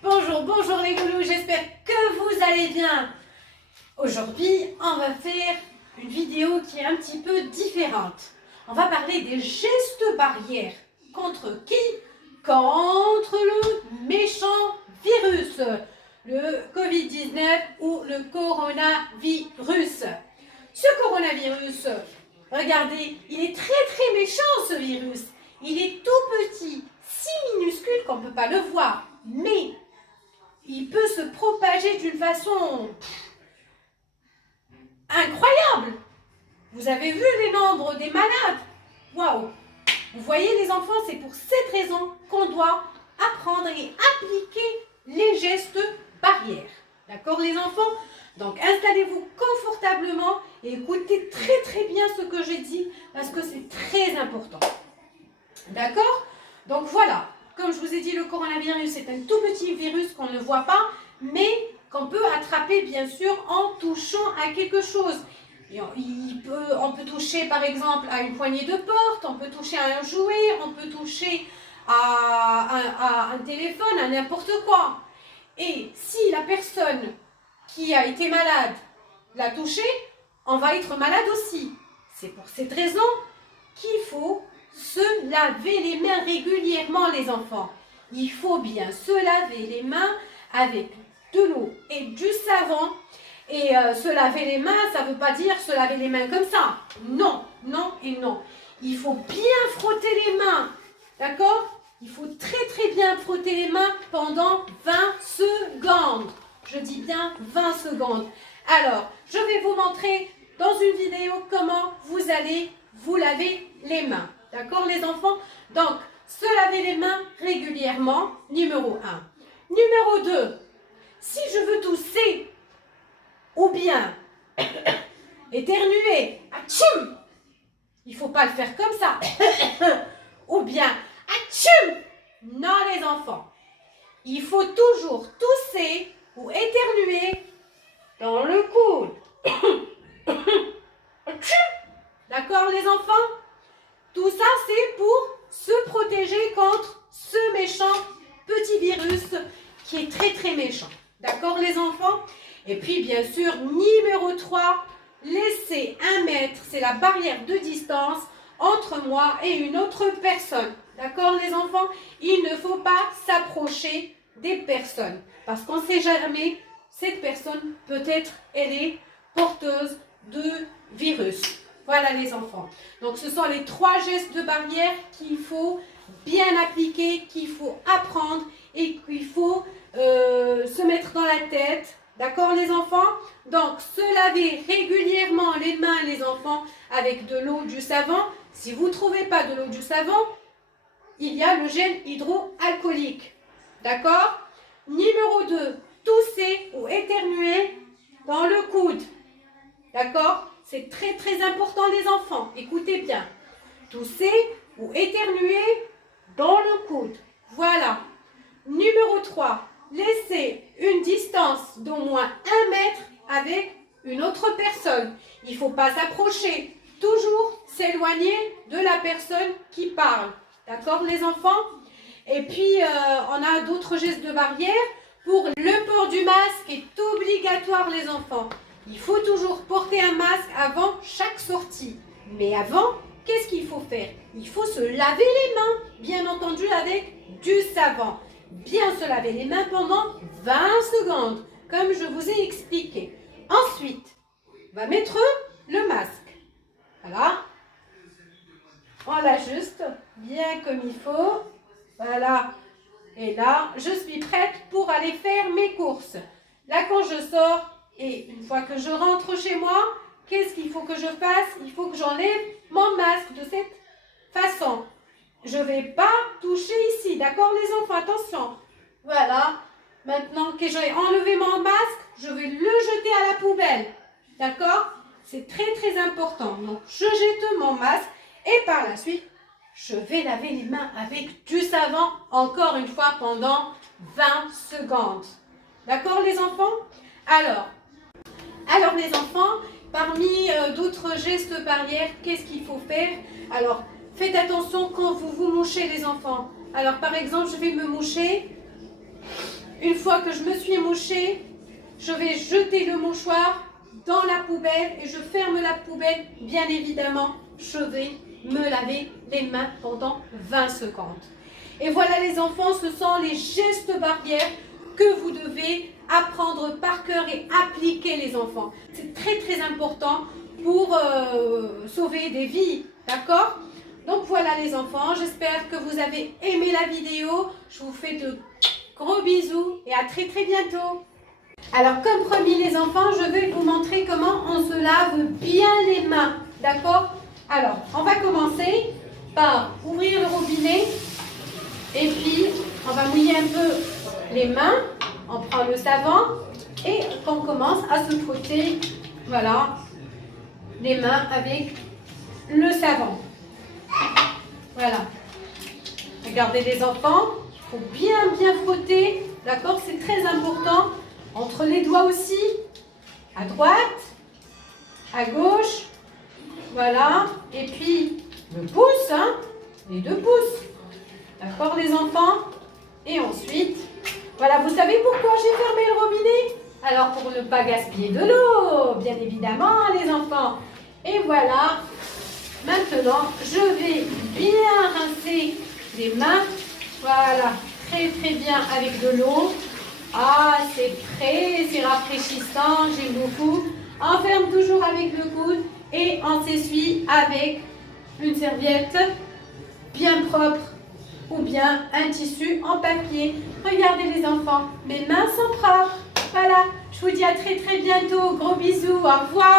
Bonjour, bonjour les loulous, j'espère que vous allez bien. Aujourd'hui, on va faire une vidéo qui est un petit peu différente. On va parler des gestes barrières. Contre qui? Contre le méchant virus, le Covid-19 ou le coronavirus. Ce coronavirus, regardez, il est très méchant ce virus. Il est tout petit, si minuscule qu'on ne peut pas le voir, mais il peut se propager d'une façon incroyable. Vous avez vu les nombres des malades? Waouh! Vous voyez les enfants, c'est pour cette raison qu'on doit apprendre et appliquer les gestes barrières. D'accord les enfants? Donc installez-vous confortablement et écoutez très bien ce que j'ai dit parce que c'est très important. D'accord? Donc voilà. Comme je vous ai dit, le coronavirus est un tout petit virus qu'on ne voit pas, mais qu'on peut attraper bien sûr en touchant à quelque chose. On peut toucher par exemple à une poignée de porte, on peut toucher à un jouet, on peut toucher à un téléphone, à n'importe quoi. Et si la personne qui a été malade l'a touché, on va être malade aussi. C'est pour cette raison qu'il faut se laver les mains régulièrement les enfants. Il faut bien se laver les mains avec de l'eau et du savon. Et se laver les mains, ça ne veut pas dire se laver les mains comme ça. Non, non et non. Il faut bien frotter les mains. D'accord? Il faut très bien frotter les mains pendant 20 secondes. Je dis bien 20 secondes. Alors, je vais vous montrer dans une vidéo comment vous allez vous laver les mains. D'accord les enfants? Donc, se laver les mains régulièrement, numéro 1. Numéro 2, si je veux tousser ou bien éternuer, atchoum, il ne faut pas le faire comme ça. Ou bien, atchoum, non les enfants. Il faut toujours tousser ou éternuer dans le coude. D'accord les enfants? Tout ça, c'est pour se protéger contre ce méchant petit virus qui est très méchant. D'accord les enfants? Et puis bien sûr, numéro 3, laissez 1 mètre, c'est la barrière de distance entre moi et une autre personne. D'accord les enfants? Il ne faut pas s'approcher des personnes parce qu'on ne sait jamais, cette personne peut-être elle est porteuse de virus. Voilà les enfants. Donc ce sont les 3 gestes de barrière qu'il faut bien appliquer, qu'il faut apprendre et qu'il faut se mettre dans la tête. D'accord les enfants? Donc se laver régulièrement les mains les enfants avec de l'eau, du savon. Si vous ne trouvez pas de l'eau, du savon, il y a le gel hydroalcoolique. D'accord? Numéro 2, tousser ou éternuer dans le coude. D'accord? C'est très important les enfants. Écoutez bien. Tousser ou éternuer dans le coude. Voilà. Numéro 3. Laissez une distance d'au moins 1 mètre avec une autre personne. Il ne faut pas s'approcher. Toujours s'éloigner de la personne qui parle. D'accord les enfants? Et puis, on a d'autres gestes de barrière. Pour le port du masque est obligatoire les enfants. Il faut toujours porter un masque avant chaque sortie. Mais avant, qu'est-ce qu'il faut faire? Il faut se laver les mains, bien entendu avec du savon. Bien se laver les mains pendant 20 secondes, comme je vous ai expliqué. Ensuite, on va mettre le masque. Voilà. On l'ajuste bien comme il faut. Voilà. Et là, je suis prête pour aller faire mes courses. Là, quand je sors, et une fois que je rentre chez moi, qu'est-ce qu'il faut que je fasse? Il faut que j'enlève mon masque de cette façon. Je ne vais pas toucher ici, d'accord les enfants? Attention. Voilà. Maintenant que j'ai enlevé mon masque, je vais le jeter à la poubelle. D'accord? C'est très important. Donc, je jette mon masque et par la suite, je vais laver les mains avec du savon, encore une fois, pendant 20 secondes. D'accord les enfants? Alors les enfants, parmi d'autres gestes barrières, qu'est-ce qu'il faut faire? Alors, faites attention quand vous vous mouchez les enfants. Alors par exemple, je vais me moucher Une fois que je me suis mouchée, je vais jeter le mouchoir dans la poubelle et je ferme la poubelle. Bien évidemment, je vais me laver les mains pendant 20 secondes. Et voilà les enfants, ce sont les gestes barrières que vous devez apprendre par cœur et appliquer les enfants. C'est très très important pour sauver des vies, d'accord? Donc voilà les enfants, j'espère que vous avez aimé la vidéo. Je vous fais de gros bisous et à très très bientôt. Alors comme promis les enfants, je vais vous montrer comment on se lave bien les mains, d'accord? Alors, on va commencer par ouvrir le robinet et puis on va mouiller un peu les mains. On prend le savon et on commence à se frotter, voilà, les mains avec le savon. Voilà. Regardez les enfants, il faut bien bien frotter, d'accord? C'est très important. Entre les doigts aussi, à droite, à gauche, voilà. Et puis le pouce, hein, les deux pouces, d'accord les enfants? Et ensuite, voilà, vous savez pourquoi j'ai fermé le robinet? Alors pour ne pas gaspiller de l'eau, bien évidemment les enfants. Et voilà, maintenant je vais bien rincer les mains, voilà, très très bien avec de l'eau. Ah, c'est rafraîchissant, j'aime beaucoup. On ferme toujours avec le coude et on s'essuie avec une serviette bien propre ou bien un tissu en papier. Regardez les enfants, mes mains sont propres. Voilà, je vous dis à très très bientôt. Gros bisous, au revoir.